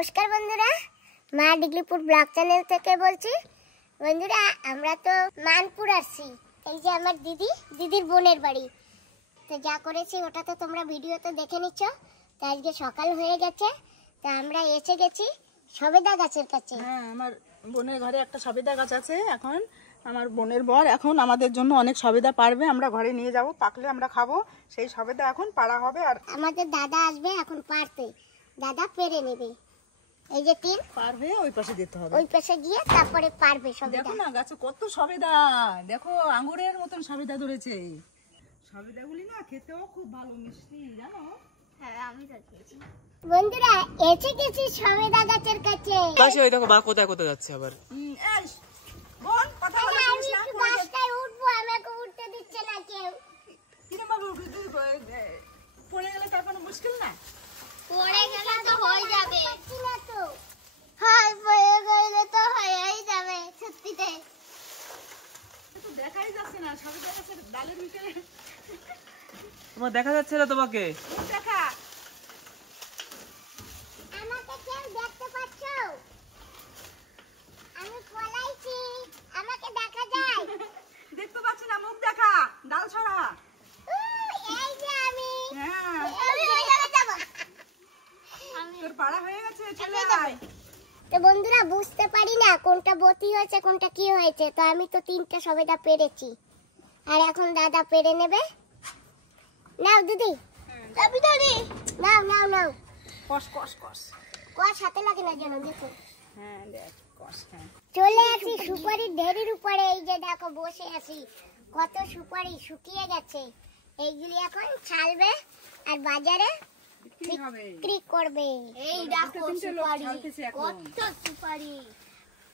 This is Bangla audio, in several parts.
নমস্কার বন্ধুরা, মা ডিগলিপুর ব্লগ চ্যানেল থেকে বলছি। বন্ধুরা, আমরা তো মানপুর আসছি। এই যে আমার দিদির বোনের বাড়ি। তো যা করেছি ওটা তো তোমরা ভিডিওতে দেখে নিচ্ছ। তো আজকে সকাল হয়ে গেছে, তো আমরা এসে গেছি সবেদা গাছের কাছে। হ্যাঁ, আমার বোনের ঘরে একটা সবেদা গাছ আছে। এখন আমার বোনের বর এখন আমাদের জন্য অনেক সবেদা পারবে, আমরা ঘরে নিয়ে যাব, পাকলে আমরা খাবো। সেই সবেদা এখন পাড়া হবে। আর আমাদের দাদা আসবে এখন পারতে, দাদা পেরে নেবে। এই যে তিন পারবে, ওই পাশে দিতে হবে, ওই পাশে গিয়ে তারপরে পারবে সবেদা। দেখো না গাছে কত সবেদা, দেখো আঙ্গুরের মতন সবেদা ধরেছে। সবেদাগুলি না খেতেও খুব ভালো, মিষ্টি, জানো? হ্যাঁ, আমি তো খেয়েছি। বন্ধুরা, এসে গেছি সবেদা গাছের কাছে। পাশে ওই দেখো মা কোথায় কোথায় যাচ্ছে আবার। এই বোন, কথা বলা শুনিস না? আমি গাছটায় উঠবো, আমাকে উঠতে দিচ্ছে না কেউ। কিরম ভাবে উঠবি? পড়ে গেলে তার কোনো মুশকিল না? পড়ে গেলে তো হয়ে যাবে। হ্যাঁ, পড়ে গেলে তো হয়েই যাবে সত্যিতে। তো দেখাই যাচ্ছে না সবেদা গাছের ডালের ভিতরে। তোমার দেখা যাচ্ছে না তোমাকে। দেখা, আমাকে কেউ দেখতে পাচ্ছ? আমি পলাইছি, আমাকে দেখা যায়? দেখতে পাচ্ছি না, মুখ দেখা, ডাল ছড়া। এই যে আমি। হ্যাঁ, আমি ওই জায়গায় যাব। তোর পাড়া হয়ে গেছে, চলে আয়। তো বন্ধুরা, বুঝতে পারি না কোনটা বতি হয়েছে কোনটা কি হয়েছে। তো আমি তো তিনটা সবেদা পেরেছি, আর এখন দাদা পেরে নেবে। নাও দিদি, নাও নাও নাও। কষ কষ কষ। কোয়া সাথে লাগে না যেন, দেখো। হ্যাঁ দেখ, কষ। হ্যাঁ, চলে আসি সুপারির ঢেরির উপরে। এই যে দেখো বসে আছি, কত সুপারি শুকিয়ে গেছে। এইগুলি এখন ছালবে আর বাজারে কি হবে? বিক্রি করবে। এই দেখো সুপারি, কত সুপারি।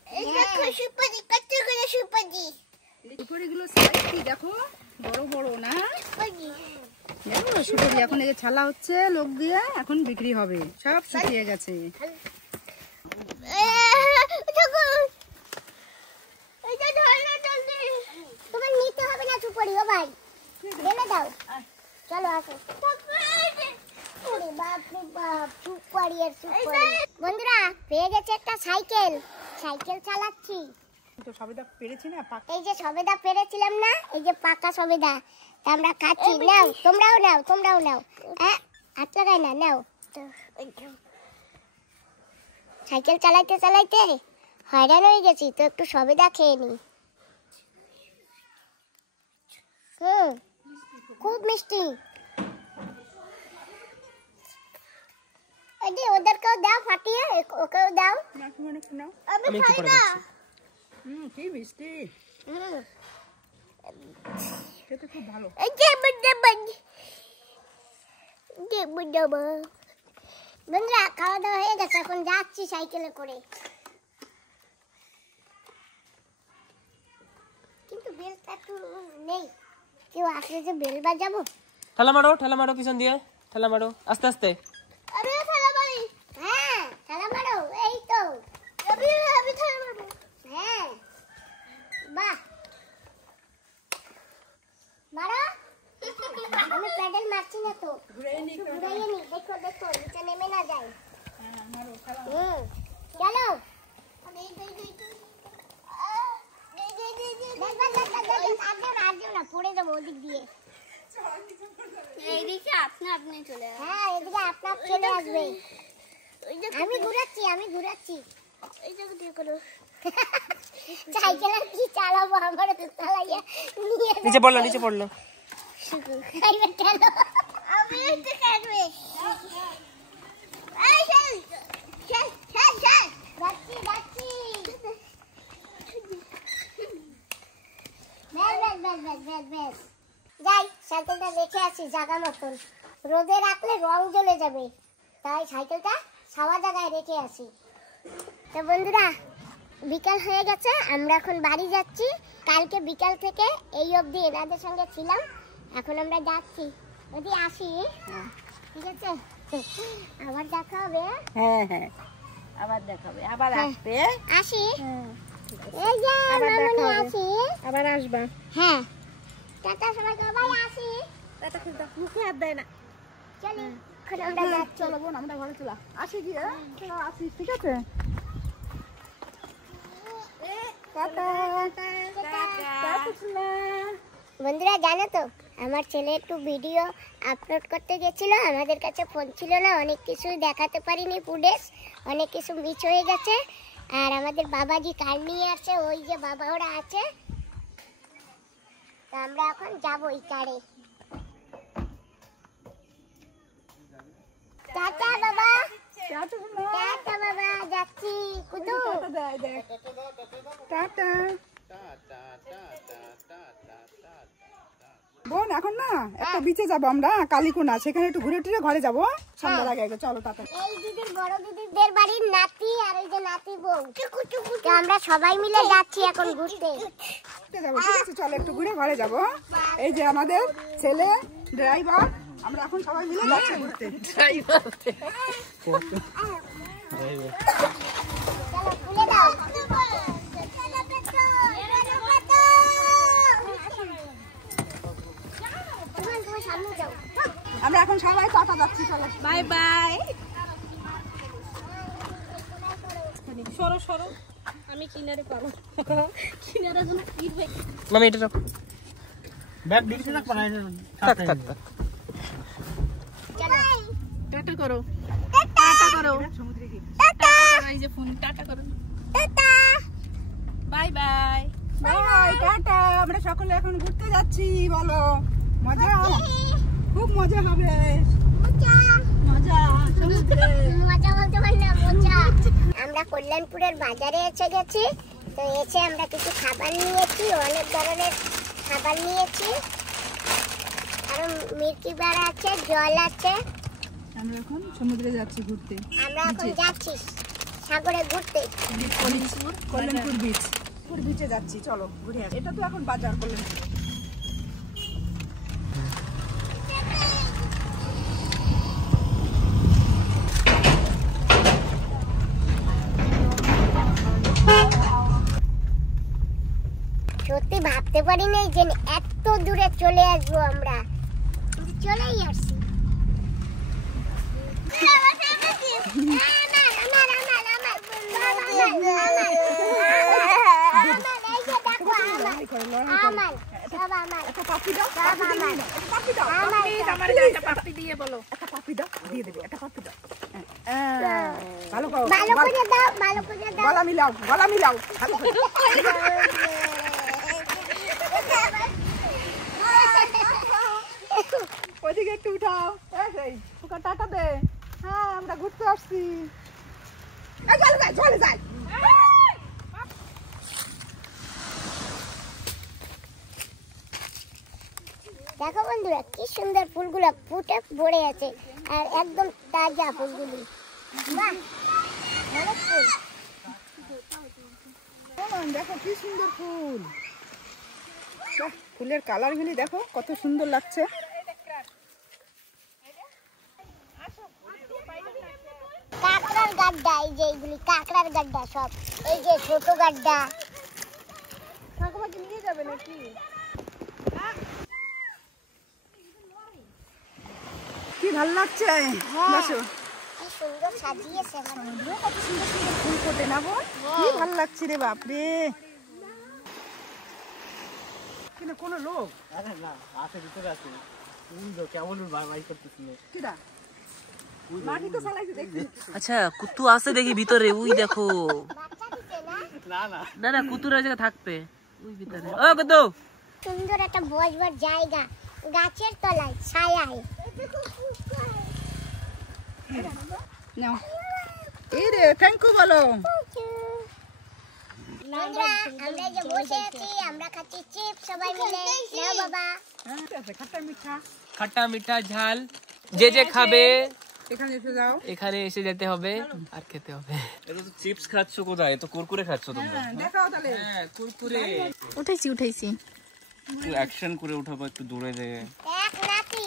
এই দেখো সুপারি, কত করে সুপারি। সুপারিগুলো সাইজ কি দেখো, বড় বড় না? দেখো সুপারি এখন এই যে ছালা হচ্ছে লোক দিয়ে, এখন বিক্রি হবে। সব শুকিয়ে গেছে। তোমার নিতে হবে না সুপারি, ও ভাই ঢেলে দাও। চলো আসো। ওরে বাপ রে বাপ, সুপারি আর সুপারি। বন্ধুরা, পেয়ে গেছে একটা সাইকেল, সাইকেল চালাচ্ছি। তো সবেদা পেরেছি না, এই যে সবেদা পেরেছিলাম না, এই যে পাকা সবেদা, তা আমরা খাচ্ছি। নাও, তোমরাও নাও, তোমরাও নাও। হ্যাঁ, হাত লাগাই না, নাও। সাইকেল চালাইতে চালাইতে হয়রান হয়ে গেছি, তো একটু সবেদা খেয়ে নি। খুব মিষ্টি। এই যে ওদেরকেও দাও ফাটিয়ে, ওকেও দাও। আমি একটু পরে খাচ্ছি। কি মিষ্টি, খেতে খুব ভালো। বন্ধুরা, খাওয়া দাওয়া হয়ে গেছে, এখন যাচ্ছি সাইকেলে করে। কিন্তু বেলটা একটু নেই, কেউ আসলে যে বেল বাজাবো। ঠেলা মারো পিছন দিয়ে, ঠেলা মারো আস্তে আস্তে। আমিও ঠেলা মারি। হ্যাঁ, ঠেলা মারো, এই তো। আমি ঠেলা মারবো। হ্যাঁ, বাহ, মারো। আমি প্যাডেল মারছি না তো, ঘুরাইয়ে নি। দেখো দেখো, নিচে নেমে না যায়। চলো। পড়ে যাবো ওদিক দিয়ে। এইদিকে আপনা আপনি চলে আসবে। হ্যাঁ, এদিকে আপনা আপনি চলে আসবে। আমি ঘুরাচ্ছি। এই জায়গা দিয়ে করো। সাইকেল আর কি চালাবো, আমার তো চালাইয়া নিচে পড়লো। খাইবে কেন? আমি একটু খাইবে। এই চল। যাচ্ছি। বেশ। যাই, সাইকেলটা রেখে আসি জায়গা মতন। রোদে রাখলে রং জ্বলে যাবে, তাই সাইকেলটা ছাওয়া জায়গায় রেখে আসি। তো বন্ধুরা, বিকাল হয়ে গেছে, আমরা এখন বাড়ি যাচ্ছি। কালকে বিকাল থেকে এই অবধি এনাদের সঙ্গে ছিলাম, এখন আমরা যাচ্ছি। যদি আসি, ঠিক আছে? আবার দেখা হবে। হ্যাঁ, আবার দেখাবে, আবার আসবে। আসি। এই যে মামনি, আসি। আবার আসবা। হ্যাঁ, টাটা সবাইকে, বাই, আসি। টাটা, মুখে হাত দেয় না। চলি। এখন আমরা যাচ্ছি। চলো বোন আমরা ঘরে চলা আসি গিয়ে আসিস ঠিক আছে বন্ধুরা জানো তো আমার ছেলে একটু ভিডিও আপলোড করতে গেছিল, আমাদের কাছে ফোন ছিল না, অনেক কিছু দেখাতে পারিনি, ফুটেজ অনেক কিছু মিস হয়ে গেছে। আর আমাদের বাবাজি কার নিয়ে আসছে, ওই যে বাবা ওরা আছে, তো আমরা এখন যাবো এই কারে। টাটা বাবা, টাটা বাবা, যাচ্ছি কুদু। টাটা বোন এখন না একটা বিচে যাবো আমরা কালীকুনা, সেখানে একটু ঘুরে টুরে ঘরে যাবো সন্ধ্যার আগে আগে। চলো তাতে এই দিদির বড় দিদিদের বাড়ির নাতি আর এই যে নাতি বউ, তো আমরা সবাই মিলে যাচ্ছি এখন ঘুরতে। যাবো ঠিক আছে, চলো একটু ঘুরে ঘরে যাবো। এই যে আমাদের ছেলে ড্রাইভার, আমরা এখন সবাই মিলে যাচ্ছি ঘুরতে। চলো খুলে দাও। তুমি সামনে যাও। আমরা এখন সবাই টাটা যাচ্ছি, চলো বাই বাই। সরো সরো, আমি কিনারে পাবো। কিনারে যেন কি হয়। মামি এটা রাখ। ব্যাগ দিতে না পারে থাক থাক থাক। চলো টাটা করো, টাটা টাটা করো, সমুদ্রে গিয়ে টাটা এই যে ফোন টাটা করো। Tata. Bye bye. Bye tata. আমরা সকলে এখন ঘুরতে যাচ্ছি, বলো মজা খুব মজা হবে, মজা মজা সমুদ্রে। মজা বলতে পারি না, মজা। আমরা কল্যাণপুরের বাজারে এসে গেছি, তো এসে আমরা কিছু খাবার নিয়েছি, অনেক ধরনের খাবার নিয়েছি, আরো মিল্কি বার আছে, জল আছে। আমরা এখন সমুদ্রে যাচ্ছি ঘুরতে, আমরা এখন যাচ্ছি সাগরে ঘুরতে। কল্যাণপুর বিচ, বিচে যাচ্ছি, চলো ঘুরে আসি। এটা তো এখন বাজার কল্যাণপুর। সত্যি ভাবতে পারি নাই যে এত দূরে চলে আসবো আমরা, চলেই আসছি। একটা পাপি দাও, পাপি দাও, আমার একটা পাপ্পি দিয়ে বলো। একটা পাপি দাও, দিয়ে দেবে একটা পাপি দাও। ভালো করো, ভালো করে দাও, ভালো করে দাও। গলা মিলাও, গলা মিলাও ভালো করে। ওইদিকে একটু উঠাও, এই ফুকা টাটা দে। হ্যাঁ আমরা ঘুরতে আসছি। এই জলে যাই, জলে যাই। দেখো বন্ধুরা কি সুন্দর ফুলগুলো ফুটে ভরে আছে, আর একদম তাজা ফুলগুলি। বাহ, অনেক ফুল। দেখো কি সুন্দর ফুল, বাহ, ফুলের কালার গুলি দেখো কত সুন্দর লাগছে। কাঁকড়ার গাড্ডা, এই যে এইগুলি কাঁকড়ার গাড্ডা সব, এই যে ছোট গাড্ডা। নিয়ে যাবে নাকি? কি ভালো লাগছে, বসো। কি সুন্দর সাজিয়েছে মানে। কত সুন্দর সুন্দর ফুল ফোটে না বোন, কি ভালো লাগছে রে বাপরে। কিন্তু কোনো লোক আরে না আছে ভিতরে আছে উই তো কেমন বাই করতেছিল কিরা মাটি তো চালাইছে দেখছি। আচ্ছা কুতু আছে দেখি ভিতরে, ওই দেখো। বাচ্চা দিতে না, না না না না কুতুর ওই জায়গায় থাকবে ওই ভিতরে। ও কুতু, সুন্দর একটা বসবার জায়গা, গাছের তলায় ছায়ায়। নাও এই রে থ্যাংক ইউ বলো। বন্ধুরা আমরা যে বসে আছি, আমরা খাচ্ছি চিপস সবাই মিলে। নাও বাবা। হ্যাঁ আছে খাট্টা মিঠা, খাট্টা মিঠা ঝাল যে যে খাবে এখানে এসে যাও। এখানে এসে যেতে হবে আর খেতে হবে। এটা তো চিপস খাচ্ছ কোথায়, তো কুরকুরে খাচ্ছ তোমরা। হ্যাঁ দেখাও তাহলে। হ্যাঁ কুরকুরে। উঠাইছি উঠাইছি। একটু অ্যাকশন করে উঠাবো একটু দূরে থেকে। এক নাতি,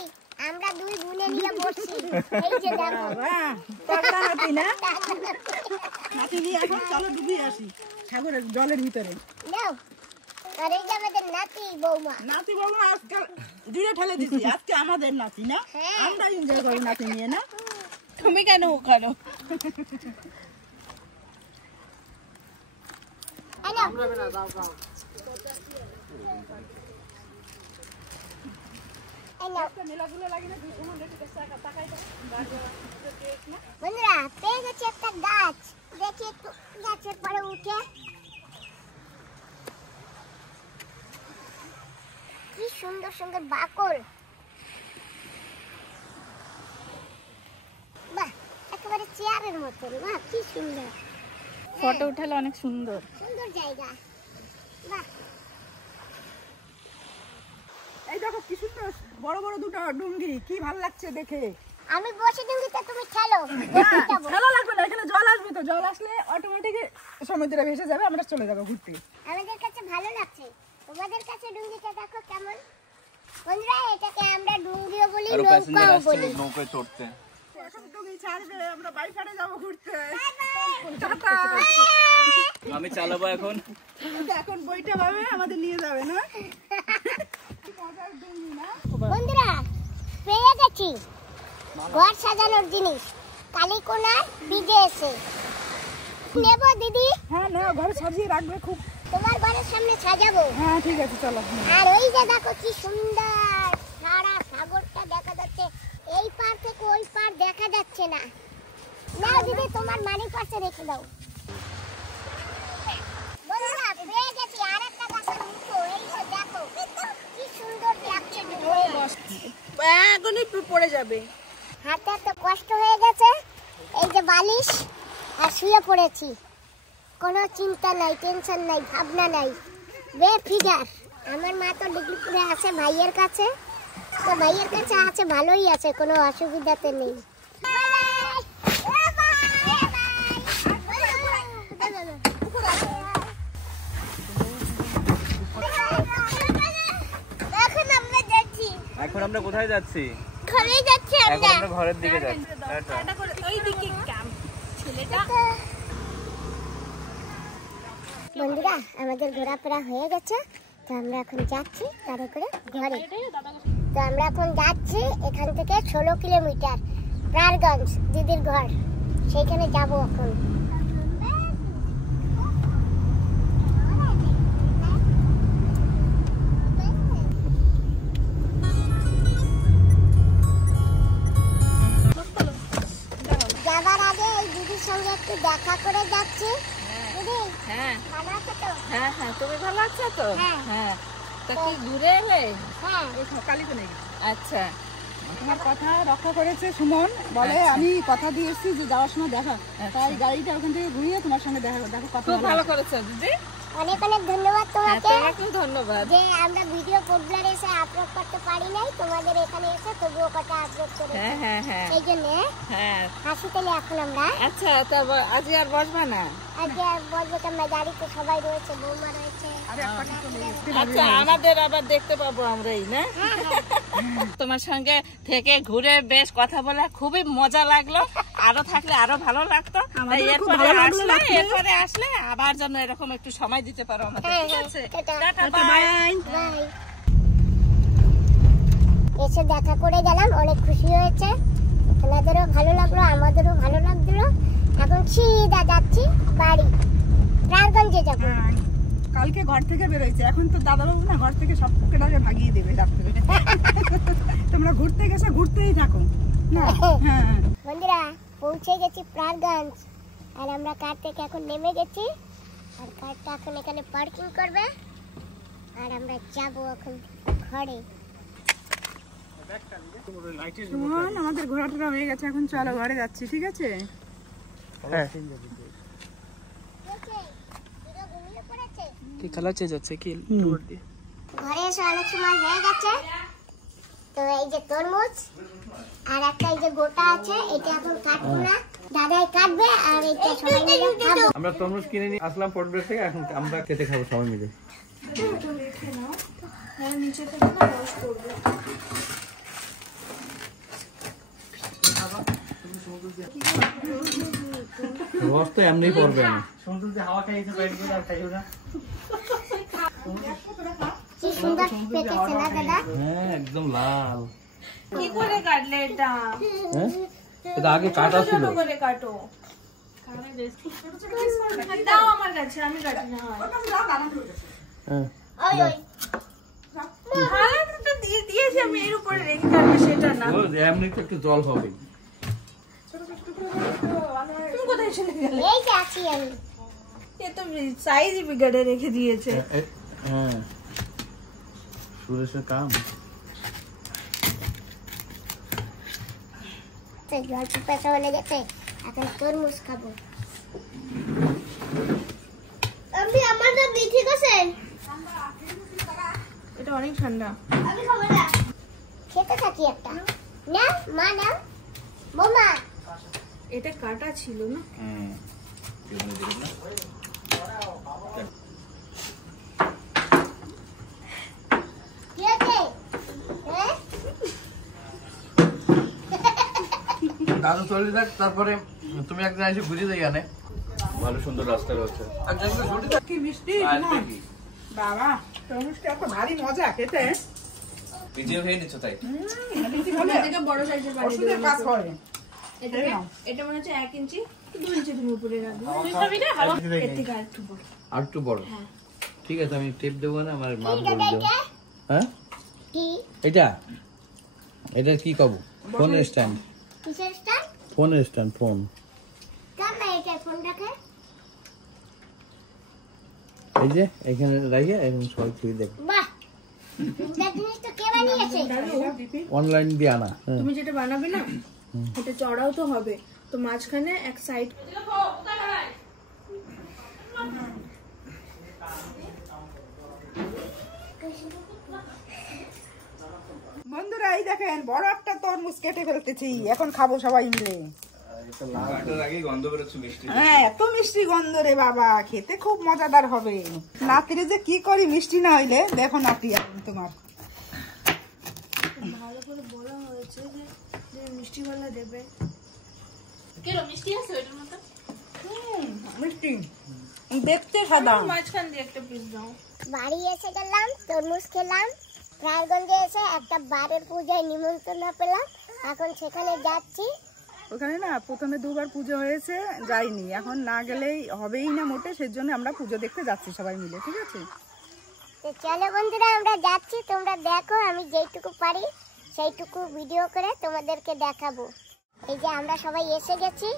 আমরা দুই বোনে নিয়ে বসছি। এই যে দেখো, বাহ তগড়া হাতি না, হাতি নিয়ে এখন চলো ডুবিয়ে আসি সাগরের জলের ভিতরে। নাও। আর এই যে আমাদের নাতি বৌমা। নাতি বৌমা আজকে দূরে ঠেলে দিছি, আজকে আমাদের নাতি না, হ্যাঁ। আমরা এনজয় করি নাতি নিয়ে না। তুমি কেন ওখানে? বন্ধুরা পেয়ে গেছি একটা গাছ, দেখি একটু গাছের পরে উঠে কি সুন্দর সুন্দর বাকল। বাহ, একেবারে চেয়ারের মতন। বাহ, কি সুন্দর ফটো উঠালে অনেক সুন্দর সুন্দর জায়গা। বাহ, এই দেখো কি সুন্দর বড় বড় দুটো ডুঙ্গি, কি ভালো লাগছে দেখে। আমি বসে ডুঙ্গিতে, তুমি খেলো। ভালো লাগবে না, এখানে জল আসবে তো, জল আসলে অটোমেটিক সমুদ্রে ভেসে যাবে, আমরা চলে যাবো ঘুরতে। আমাদের কাছে ভালো লাগছে, তোমাদের কাছে ডুঙ্গিটা দেখো কেমন। বন্ধুরা এটাকে আমরা ডুঙ্গিও বলি, নৌকাও বলি। নৌকায় চড়তে এখন ডুঙ্গি ছাড়বে, আমরা বাইপারে যাবো ঘুরতে। টাটা। আমি চালাবো এখন। এখন বইটা পাবে, আমাদের নিয়ে যাবে না। বন্ধুরা পেয়ে গেছি ঘর সাজানোর জিনিস, কালীকোনা বিজে এসে নেবো দিদি। হ্যাঁ না, ঘরে সাজিয়ে রাখবে খুব। তোমার ঘরের সামনে সাজাবো। হ্যাঁ ঠিক আছে, চলো। আর ওই যে দেখো কি সুন্দর সারা সাগরটা দেখা যাচ্ছে, এই পার থেকে ওই পার দেখা যাচ্ছে না। না দিদি, তোমার মানি পাশে রেখে দাও। বন্ধুরা পেয়ে গেছি আরেকটা গাছের মুখো, এই যে দেখো কি সুন্দর লাগছে। এখনই পড়ে যাবে। হাতে তো কষ্ট হয়ে গেছে, এই যে বালিশ আর শুয়ে পড়েছি, কোনো চিন্তা নাই, টেনশন নাই, ভাবনা নাই, বেফিগার। আমার মা তো ডিগ্রিপুরে আছে ভাইয়ের কাছে, তো ভাইয়ের কাছে আছে, ভালোই আছে, কোনো অসুবিধাতে নেই। এখন আমরা যাচ্ছি, এখন আমরা কোথায় যাচ্ছি? ঘরে যাচ্ছি এখন আমরা। আমরা ঘরের দিকে যাচ্ছি। টাটা। বন্ধুরা আমাদের ঘোরাফেরা হয়ে গেছে, তো আমরা এখন যাচ্ছি তার করে ঘরে। তো আমরা এখন যাচ্ছি এখান থেকে 16 কিলোমিটার প্রারগঞ্জ দিদির ঘর, সেইখানে যাব এখন। যাবার আগে এই দিদির সঙ্গে একটু দেখা করে যাচ্ছি। দিদি হ্যাঁ ভালো আছো তো? হ্যাঁ হ্যাঁ, তুমি ভালো আছো তো? হ্যাঁ। হ্যাঁ। তা কি ঘুরে এলে? হ্যাঁ। ওই সকালই তো নেই। আচ্ছা, তোমার কথা রক্ষা করেছে সুমন, বলে আমি কথা দিয়ে এসেছি যে যাওয়ার সময় দেখা, তাই গাড়িটা ওখান থেকে ঘুরিয়ে তোমার সঙ্গে দেখা করো। দেখো কত ভালো করেছো দিদি। অনেক অনেক ধন্যবাদ তোমাকে, তোমাকেও ধন্যবাদ। যে আমরা ভিডিও পপুলার এসে আপলোড করতে পারি নাই, তোমাদের এখানে এসে তবুও কথা আপলোড করে। হ্যাঁ হ্যাঁ হ্যাঁ এই জন্য হ্যাঁ। হাসি তেলে এখন আমরা আচ্ছা, তা আজ আর বসবা না? আজকে আর বলবো তো, আমরা গাড়িতে সবাই রয়েছে, বৌমা রয়েছে। আচ্ছা, আমাদের আবার দেখতে পাবো আমরাই না? তোমার সঙ্গে থেকে ঘুরে বেশ কথা বলা খুবই মজা লাগলো, আরো থাকলে আরো ভালো লাগতো। তাই এরপরে আসলে আবার যেন এরকম একটু সময় দিতে পারো আমাদের। ঠিক আছে, টাটা, বাই। বাই। এসে দেখা করে গেলাম, অনেক খুশি হয়েছে, আপনাদেরও ভালো লাগলো, আমাদেরও ভালো লাগলো। এখন সিধা যাচ্ছি বাড়ি, প্রাণগঞ্জে যাবো। কালকে ঘর থেকে বেরোইছে, এখন তো দাদাবাবু না ঘর থেকে সব কেটাকে ভাগিয়ে দেবে রাত্রে। তোমরা ঘুরতে গেছো, ঘুরতেই থাকো না। হ্যাঁ বন্ধুরা পৌঁছে গেছি প্রাণগঞ্জ, আর আমরা কার থেকে এখন নেমে গেছি, আর কারটা এখন এখানে পার্কিং করবে, আর আমরা যাবো এখন ঘরে। সুমন, আমাদের ঘোরাটোরা হয়ে গেছে, এখন চলো ঘরে যাচ্ছি। ঠিক আছে? হ্যাঁ। ঘুমিয়ে পড়েছে। কি চালাচ্ছে যাচ্ছে কি ঘরে এসে অনেক সময় হয়ে গেছে, তো এই যে তরমুজ আর একটা এই যে গোটা আছে, এটা এখন কাটবো না, দাদাই কাটবে, আর এটা সবাই মিলে খাবো। আমরা তরমুজ কিনে নিয়ে আসলাম পটবের থেকে, এখন আমরা কেটে খাবো সবাই মিলে। রস তো এমনি পড়বে না। সুন্দর পেকেছে না দাদা? হ্যাঁ একদম লাল। কি করে কাটলে এটা? হ্যাঁ এটা আগে কাটা ছিল। ছোট করে কাটো। দাও আমার কাছে, আমি কাটি না। হ্যাঁ ওই ওই হালাটা দিয়ে দিয়েছি আমি, এর উপরে রেখে কাটবে সেটা না। এমনিতে একটু জল হবে। তুমি কোথায় চলে গেলে? এই যে আছি আমি। এ তো সাইজই বিগাড়ে রেখে দিয়েছে। হ্যাঁ সুরেশের কাম। জল পেঁচা হয়ে গেছে, এখন তরমুজ খাবো। আমি আমার তো ঠিক আছে, এটা অনেক ঠান্ডা। আমি খাবো না। খেতে থাকি একটা। না মা না বোমা। এটা কাটা ছিল না? হুম কি আছে? হ্যাঁ দাদু চলে যাক, তারপরে তুমি একদিন এসে ঘুরে যাই আনে। ভালো সুন্দর রাস্তা রয়েছে। কি মিষ্টি বাবা, তরমুজটা এত ভারী মজা খেতে। ভিডিও হয়ে নিচ্ছ তাই? এটা বড় সাইজের পানি ওষুধের কাজ করে। এটা মনে হচ্ছে 1 ইঞ্চি 2 ইঞ্চি তুমি উপরে রাখবে। তুই খাবি না? এর থেকে আরেকটু বড়। আর একটু বড়? ঠিক আছে, আমি টেপ দেবো না, আমার মাপ কি বলে দাদা দেবো। এটা? হ্যাঁ কি এটা কি কব? ফোনের স্ট্যান্ড। কিসের স্ট্যান্ড? ফোনের স্ট্যান্ড, ফোন। কার না এটা ফোন রাখে? এই যে এখানে রাখিয়ে এখন সবাই ছবি দেখ। বাহ, এটা জিনিস তো কে বানিয়েছে? অনলাইন দিয়ে আনা। তুমি যেটা বানাবে না, এটা চড়াও তো হবে, তো মাঝখানে এক সাইড। বন্ধুরা এই দেখেন, বড় একটা তরমুজ কেটে ফেলতেছি, এখন খাবো সবাই মিলে। হ্যাঁ এত মিষ্টি গন্ধ রে বাবা, খেতে খুব মজাদার হবে। নাতিরে যে কি করি মিষ্টি না হইলে, দেখো নাতি এখন তোমার। ভালো করে বলা হয়েছে যে মিষ্টি বালা দেবে। কেন মিষ্টি আছে ওইটার মতো? মিষ্টি দেখতে সাদা। মাঝখান দিয়ে একটা পিস দাও। বাড়ি এসে গেলাম, তরমুজ খেলাম। রায়গঞ্জে এসে একটা বারের পূজায় নিমন্ত্রণ পেলাম, এখন সেখানে যাচ্ছি। ওখানে না প্রথমে দুবার পুজো হয়েছে, যাইনি, এখন না গেলেই হবেই না মোটে, সেজন্য আমরা পুজো দেখতে যাচ্ছি সবাই মিলে, ঠিক আছে? তো চলো বন্ধুরা আমরা যাচ্ছি, তোমরা দেখো, আমি যেইটুকু পারি সেইটুকু ভিডিও করে তোমাদেরকে দেখাবো। এই যে আমরা সবাই এসে গেছি,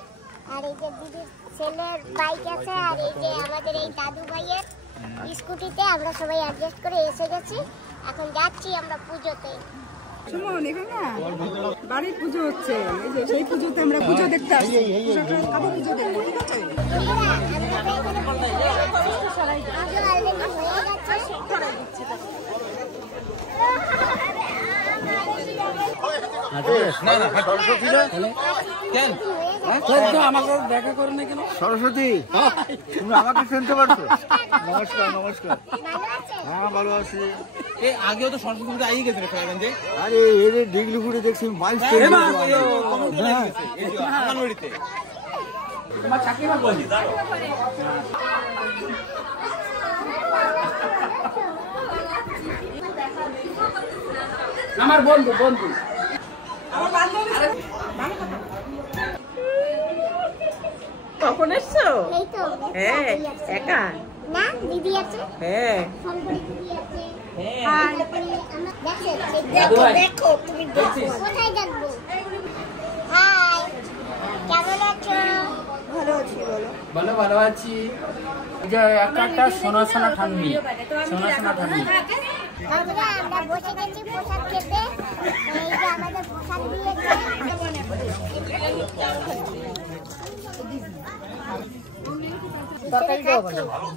আর এই যে দিদির ছেলের বাইক আছে, আর এই যে আমাদের এই দাদু ভাইয়ের স্কুটিতে আমরা সবাই অ্যাডজাস্ট করে এসে গেছি। এখন যাচ্ছি আমরা পুজোতে। সুমন এখানে না বাড়ির পুজো হচ্ছে, এই যে সেই পুজোতে আমরা পুজো দেখতে আসছি। খাবো পুজো দেখবো, ঠিক আছে? বন্ধুরা, আমরা তো এখানে পুজো দেখছি। পুজো already হয়ে গেছে। আমাকে দেখা করে না কেন? সরস্বতী, তুমি আমাকে চিনতে পারছো? নমস্কার নমস্কার। ভালো আছে? হ্যাঁ ভালো আছি। আগেও তো সরস্বতী পুজো আই গেছে ফেরাগঞ্জে। আরে এর ডিগলিপুরে দেখছি মাইল আঙ্গনবাড়িতে তোমার চাকরি বা বলি। আমার বন্ধু বন্ধু কখন এসছো? এই তো হ্যাঁ, একা? না, দিদি আছে, হ্যাঁ। সম্পর্কে দিদি আছে। হ্যাঁ। তারপরে আমরা দেখো, দেখো তুমি দেখো। কোথায় দেখবো? হাই, কেমন আছো? বলো ভালো আছি। একটা সোনা সোনা ঠান্ডি, সোনা সোনা ঠান্ডি। বন্ধুরা, আমরা বসে গেছি প্রসাদ খেতে। এই যে আমাদের প্রসাদ দিয়েছে।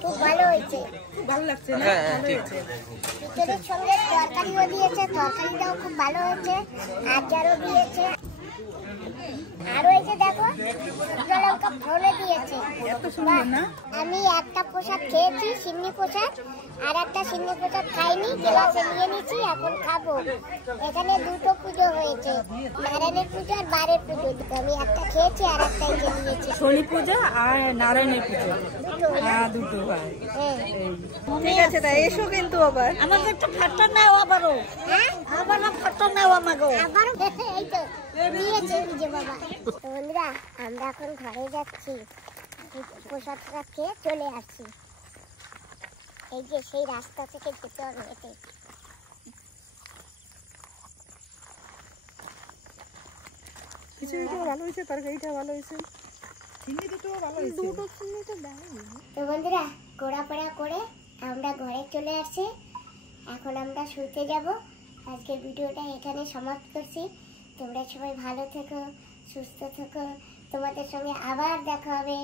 খুব ভালো হয়েছে, ভালো লাগছে না? ভালো হয়েছে। চিকেনের সঙ্গে তরকারিও দিয়েছে, তরকারিটাও খুব ভালো হয়েছে, আচারও দিয়েছে। আর ওই যে দেখো শুকনো লঙ্কা ফোড়নে দিয়েছে। আমি একটা প্রসাদ খেয়েছি, সিন্নি প্রসাদ, আর একটা সিন্নি প্রসাদ খাইনি, গ্লাসে নিয়ে নিচ্ছি, এখন খাবো। এখানে দুটো পুজো হয়েছে, নারায়ণের পুজো আর বারের পুজো। আমি একটা খেয়েছি আর একটা এই যে নিয়েছি। শনি পূজা আর নারায়ণের পুজো দুটো। ঠিক আছে, তা এসো কিন্তু আবার। আমাকে একটা ফাটটা নাও আবারও। হ্যাঁ, আবার ফাটটা নাও আমাকে। আবার এই তো নিয়েছে যে বাবা। তো বন্ধুরা, আমরা এখন ঘরে যাচ্ছি, প্রসাদ খেয়ে চলে আসছি। এই যে সেই রাস্তা থেকে যেতে হবে হেঁটে। খিচুড়িটাও ভালো হয়েছে, তরকারিটাও ভালো হয়েছে, চিংড়ি দুটোও ভালো হয়েছে। তো বন্ধুরা, ঘোরাফেরা করে আমরা ঘরে চলে আসছি। এখন আমরা শুতে যাব। আজকের ভিডিওটা এখানে সমাপ্ত করছি। তোমরা সবাই ভালো থেকো, সুস্থ থেকো। তোমাদের সঙ্গে আবার দেখা হবে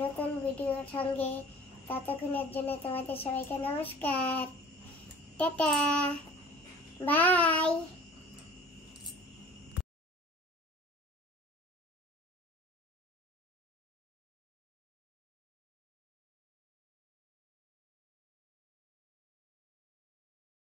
নতুন ভিডিওর সঙ্গে। ততক্ষণের জন্য তোমাদের সবাইকে নমস্কার, টাটা, বাই।